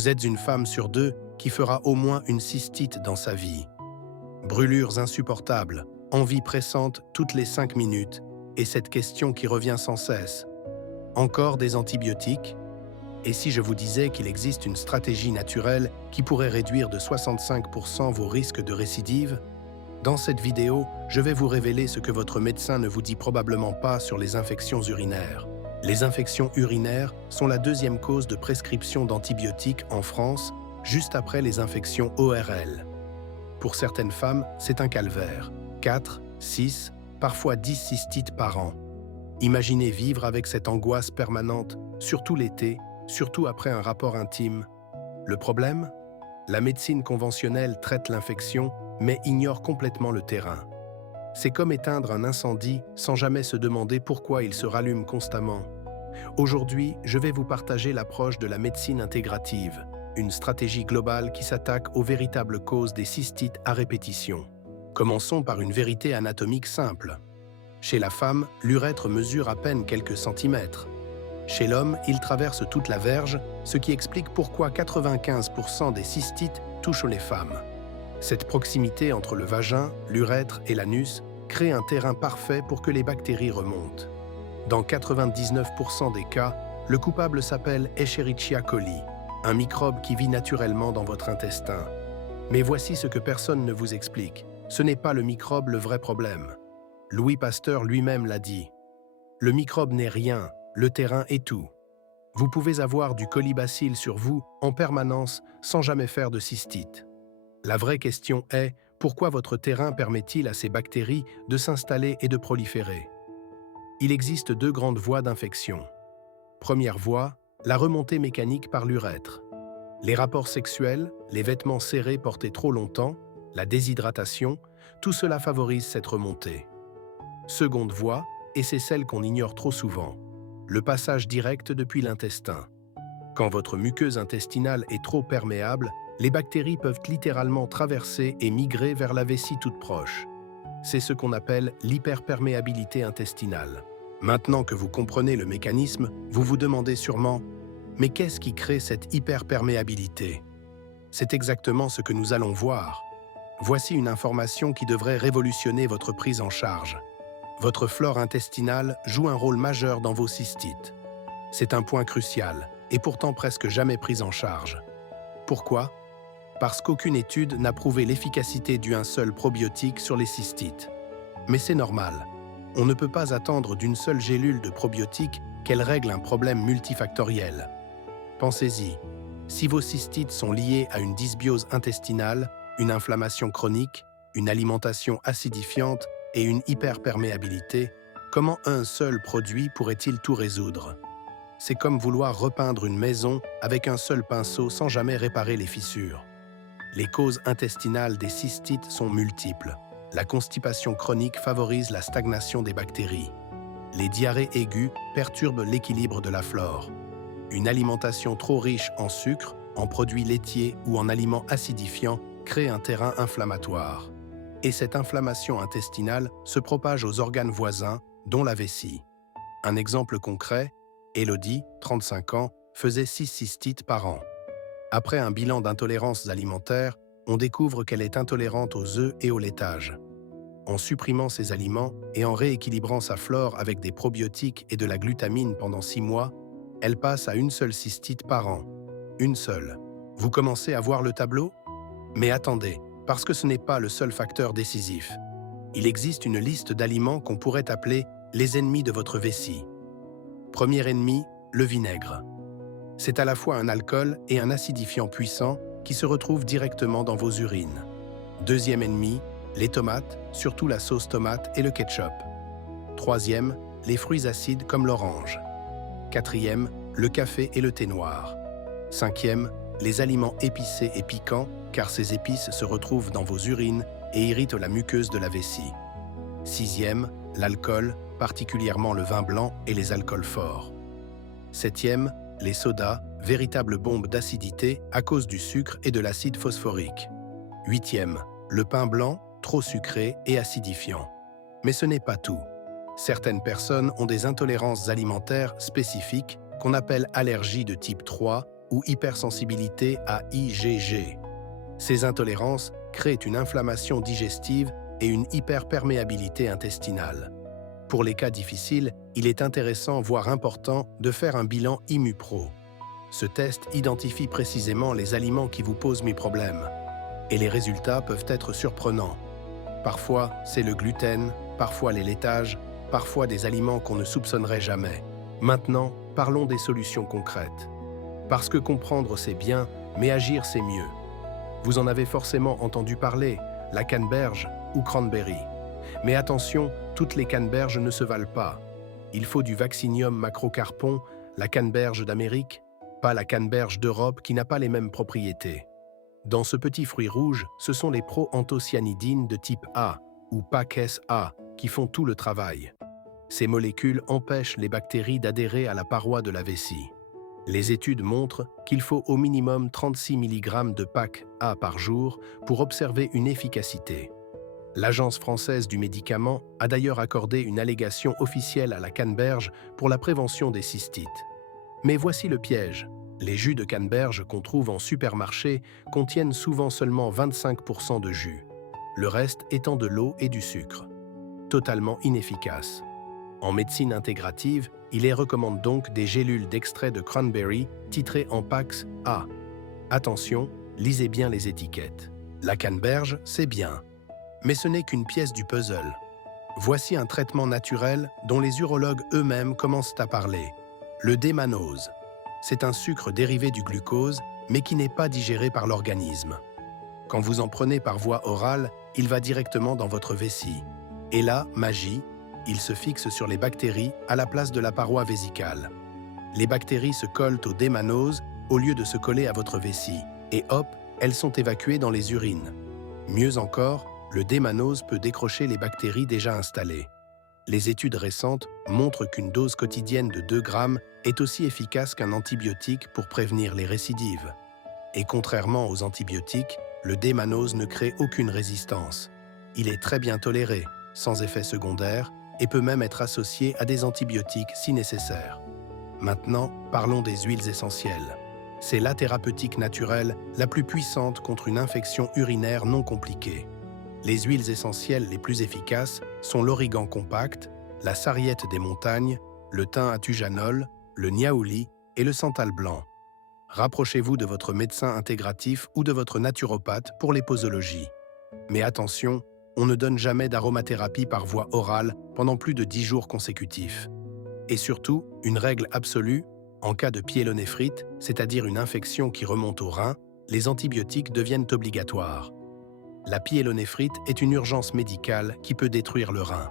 Vous êtes une femme sur deux qui fera au moins une cystite dans sa vie. Brûlures insupportables, envie pressante toutes les 5 minutes, et cette question qui revient sans cesse. Encore des antibiotiques? Et si je vous disais qu'il existe une stratégie naturelle qui pourrait réduire de 65% vos risques de récidive? Dans cette vidéo, je vais vous révéler ce que votre médecin ne vous dit probablement pas sur les infections urinaires. Les infections urinaires sont la deuxième cause de prescription d'antibiotiques en France, juste après les infections ORL. Pour certaines femmes, c'est un calvaire. 4, 6, parfois 10 cystites par an. Imaginez vivre avec cette angoisse permanente, surtout l'été, surtout après un rapport intime. Le problème? La médecine conventionnelle traite l'infection, mais ignore complètement le terrain. C'est comme éteindre un incendie sans jamais se demander pourquoi il se rallume constamment. Aujourd'hui, je vais vous partager l'approche de la médecine intégrative, une stratégie globale qui s'attaque aux véritables causes des cystites à répétition. Commençons par une vérité anatomique simple. Chez la femme, l'urètre mesure à peine quelques centimètres. Chez l'homme, il traverse toute la verge, ce qui explique pourquoi 95% des cystites touchent les femmes. Cette proximité entre le vagin, l'urètre et l'anus crée un terrain parfait pour que les bactéries remontent. Dans 99% des cas, le coupable s'appelle Escherichia coli, un microbe qui vit naturellement dans votre intestin. Mais voici ce que personne ne vous explique. Ce n'est pas le microbe le vrai problème. Louis Pasteur lui-même l'a dit. Le microbe n'est rien, le terrain est tout. Vous pouvez avoir du colibacille sur vous en permanence sans jamais faire de cystite. La vraie question est, pourquoi votre terrain permet-il à ces bactéries de s'installer et de proliférer? Il existe deux grandes voies d'infection. Première voie, la remontée mécanique par l'urètre. Les rapports sexuels, les vêtements serrés portés trop longtemps, la déshydratation, tout cela favorise cette remontée. Seconde voie, et c'est celle qu'on ignore trop souvent, le passage direct depuis l'intestin. Quand votre muqueuse intestinale est trop perméable, les bactéries peuvent littéralement traverser et migrer vers la vessie toute proche. C'est ce qu'on appelle l'hyperperméabilité intestinale. Maintenant que vous comprenez le mécanisme, vous vous demandez sûrement « Mais qu'est-ce qui crée cette hyperperméabilité ?» C'est exactement ce que nous allons voir. Voici une information qui devrait révolutionner votre prise en charge. Votre flore intestinale joue un rôle majeur dans vos cystites. C'est un point crucial, et pourtant presque jamais pris en charge. Pourquoi? Parce qu'aucune étude n'a prouvé l'efficacité d'un seul probiotique sur les cystites. Mais c'est normal. On ne peut pas attendre d'une seule gélule de probiotique qu'elle règle un problème multifactoriel. Pensez-y, si vos cystites sont liées à une dysbiose intestinale, une inflammation chronique, une alimentation acidifiante et une hyperperméabilité, comment un seul produit pourrait-il tout résoudre? C'est comme vouloir repeindre une maison avec un seul pinceau sans jamais réparer les fissures. Les causes intestinales des cystites sont multiples. La constipation chronique favorise la stagnation des bactéries. Les diarrhées aiguës perturbent l'équilibre de la flore. Une alimentation trop riche en sucre, en produits laitiers ou en aliments acidifiants crée un terrain inflammatoire. Et cette inflammation intestinale se propage aux organes voisins, dont la vessie. Un exemple concret, Élodie, 35 ans, faisait 6 cystites par an. Après un bilan d'intolérances alimentaires, on découvre qu'elle est intolérante aux œufs et au laitage. En supprimant ces aliments et en rééquilibrant sa flore avec des probiotiques et de la glutamine pendant 6 mois, elle passe à une seule cystite par an. Une seule. Vous commencez à voir le tableau? Mais attendez, parce que ce n'est pas le seul facteur décisif. Il existe une liste d'aliments qu'on pourrait appeler les ennemis de votre vessie. Premier ennemi, le vinaigre. C'est à la fois un alcool et un acidifiant puissant qui se retrouve directement dans vos urines. Deuxième ennemi, les tomates, surtout la sauce tomate et le ketchup. Troisième, les fruits acides comme l'orange. Quatrième, le café et le thé noir. Cinquième, les aliments épicés et piquants, car ces épices se retrouvent dans vos urines et irritent la muqueuse de la vessie. Sixième, l'alcool, particulièrement le vin blanc et les alcools forts. Septième, les sodas, véritables bombes d'acidité à cause du sucre et de l'acide phosphorique. Huitième, le pain blanc, trop sucré et acidifiant. Mais ce n'est pas tout. Certaines personnes ont des intolérances alimentaires spécifiques qu'on appelle allergies de type 3 ou hypersensibilité à IgG. Ces intolérances créent une inflammation digestive et une hyperperméabilité intestinale. Pour les cas difficiles, il est intéressant, voire important, de faire un bilan ImuPro. Ce test identifie précisément les aliments qui vous posent mes problèmes. Et les résultats peuvent être surprenants. Parfois, c'est le gluten, parfois les laitages, parfois des aliments qu'on ne soupçonnerait jamais. Maintenant, parlons des solutions concrètes. Parce que comprendre c'est bien, mais agir c'est mieux. Vous en avez forcément entendu parler, la canneberge ou cranberry. Mais attention, toutes les canneberges ne se valent pas. Il faut du Vaccinium macrocarpon, la canneberge d'Amérique, pas la canneberge d'Europe qui n'a pas les mêmes propriétés. Dans ce petit fruit rouge, ce sont les proanthocyanidines de type A ou PAC-A qui font tout le travail. Ces molécules empêchent les bactéries d'adhérer à la paroi de la vessie. Les études montrent qu'il faut au minimum 36 mg de PAC-A par jour pour observer une efficacité. L'Agence française du médicament a d'ailleurs accordé une allégation officielle à la canneberge pour la prévention des cystites. Mais voici le piège. Les jus de canneberge qu'on trouve en supermarché contiennent souvent seulement 25% de jus, le reste étant de l'eau et du sucre. Totalement inefficace. En médecine intégrative, il les recommande donc des gélules d'extrait de cranberry titrées en PAX-A. Attention, lisez bien les étiquettes. La canneberge, c'est bien. Mais ce n'est qu'une pièce du puzzle. Voici un traitement naturel dont les urologues eux-mêmes commencent à parler. Le démanose. C'est un sucre dérivé du glucose, mais qui n'est pas digéré par l'organisme. Quand vous en prenez par voie orale, il va directement dans votre vessie. Et là, magie, il se fixe sur les bactéries à la place de la paroi vésicale. Les bactéries se collent au démanose au lieu de se coller à votre vessie. Et hop, elles sont évacuées dans les urines. Mieux encore, le démanose peut décrocher les bactéries déjà installées. Les études récentes montrent qu'une dose quotidienne de 2 grammes est aussi efficace qu'un antibiotique pour prévenir les récidives. Et contrairement aux antibiotiques, le démanose ne crée aucune résistance. Il est très bien toléré, sans effet secondaire, et peut même être associé à des antibiotiques si nécessaire. Maintenant, parlons des huiles essentielles. C'est la thérapeutique naturelle la plus puissante contre une infection urinaire non compliquée. Les huiles essentielles les plus efficaces sont l'origan compact, la sarriette des montagnes, le thym à tujanol, le niaouli et le santal blanc. Rapprochez-vous de votre médecin intégratif ou de votre naturopathe pour les posologies. Mais attention, on ne donne jamais d'aromathérapie par voie orale pendant plus de 10 jours consécutifs. Et surtout, une règle absolue, en cas de pyélonéphrite, c'est-à-dire une infection qui remonte au rein, les antibiotiques deviennent obligatoires. La pyélonéphrite est une urgence médicale qui peut détruire le rein.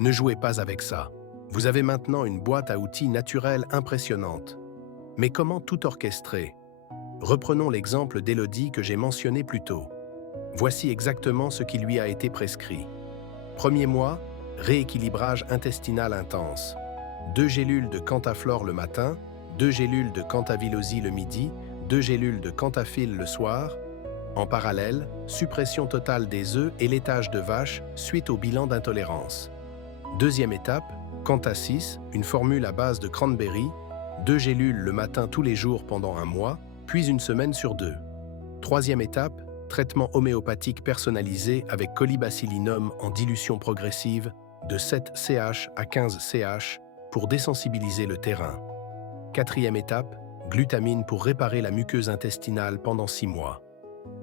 Ne jouez pas avec ça. Vous avez maintenant une boîte à outils naturelle impressionnante. Mais comment tout orchestrer? Reprenons l'exemple d'Élodie que j'ai mentionné plus tôt. Voici exactement ce qui lui a été prescrit. Premier mois, rééquilibrage intestinal intense. 2 gélules de Cantaflore le matin, 2 gélules de Cantavilosi le midi, 2 gélules de Cantafil le soir. En parallèle, suppression totale des œufs et laitage de vache suite au bilan d'intolérance. Deuxième étape, Cantasis, une formule à base de cranberry, 2 gélules le matin tous les jours pendant 1 mois, puis 1 semaine sur 2. Troisième étape, traitement homéopathique personnalisé avec colibacillinum en dilution progressive de 7 CH à 15 CH pour désensibiliser le terrain. Quatrième étape, glutamine pour réparer la muqueuse intestinale pendant 6 mois.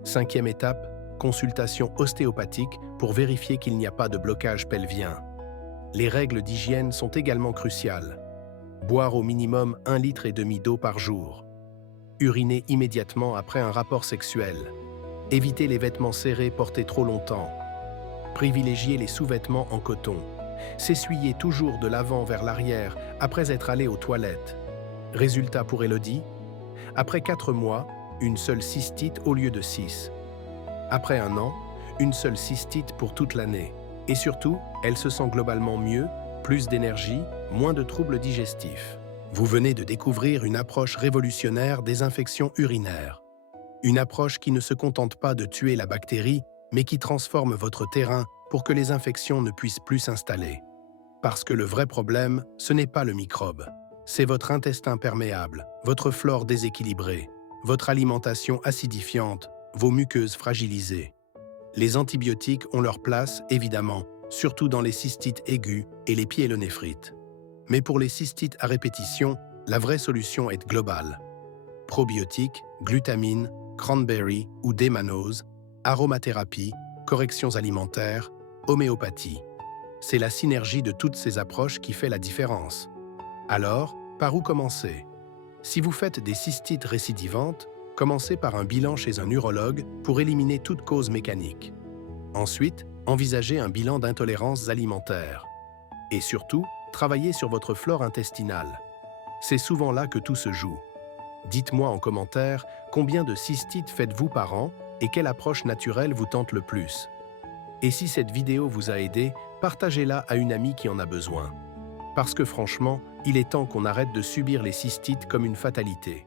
Cinquième étape, consultation ostéopathique pour vérifier qu'il n'y a pas de blocage pelvien. Les règles d'hygiène sont également cruciales. Boire au minimum 1,5 litre d'eau par jour. Uriner immédiatement après un rapport sexuel. Éviter les vêtements serrés portés trop longtemps. Privilégier les sous-vêtements en coton. S'essuyer toujours de l'avant vers l'arrière après être allé aux toilettes. Résultat pour Élodie, après 4 mois, une seule cystite au lieu de 6. Après 1 an, une seule cystite pour toute l'année. Et surtout, elle se sent globalement mieux, plus d'énergie, moins de troubles digestifs. Vous venez de découvrir une approche révolutionnaire des infections urinaires. Une approche qui ne se contente pas de tuer la bactérie, mais qui transforme votre terrain pour que les infections ne puissent plus s'installer. Parce que le vrai problème, ce n'est pas le microbe, C'est votre intestin perméable, votre flore déséquilibrée, votre alimentation acidifiante, vos muqueuses fragilisées. Les antibiotiques ont leur place, évidemment, surtout dans les cystites aigus et les pyélonéphrite. Mais pour les cystites à répétition, la vraie solution est globale. Probiotiques, glutamine, cranberry ou démanose, aromathérapie, corrections alimentaires, homéopathie. C'est la synergie de toutes ces approches qui fait la différence. Alors, par où commencer? Si vous faites des cystites récidivantes, commencez par un bilan chez un urologue pour éliminer toute cause mécanique. Ensuite, envisagez un bilan d'intolérances alimentaires. Et surtout, travaillez sur votre flore intestinale. C'est souvent là que tout se joue. Dites-moi en commentaire combien de cystites faites-vous par an et quelle approche naturelle vous tente le plus. Et si cette vidéo vous a aidé, partagez-la à une amie qui en a besoin. Parce que franchement, il est temps qu'on arrête de subir les cystites comme une fatalité.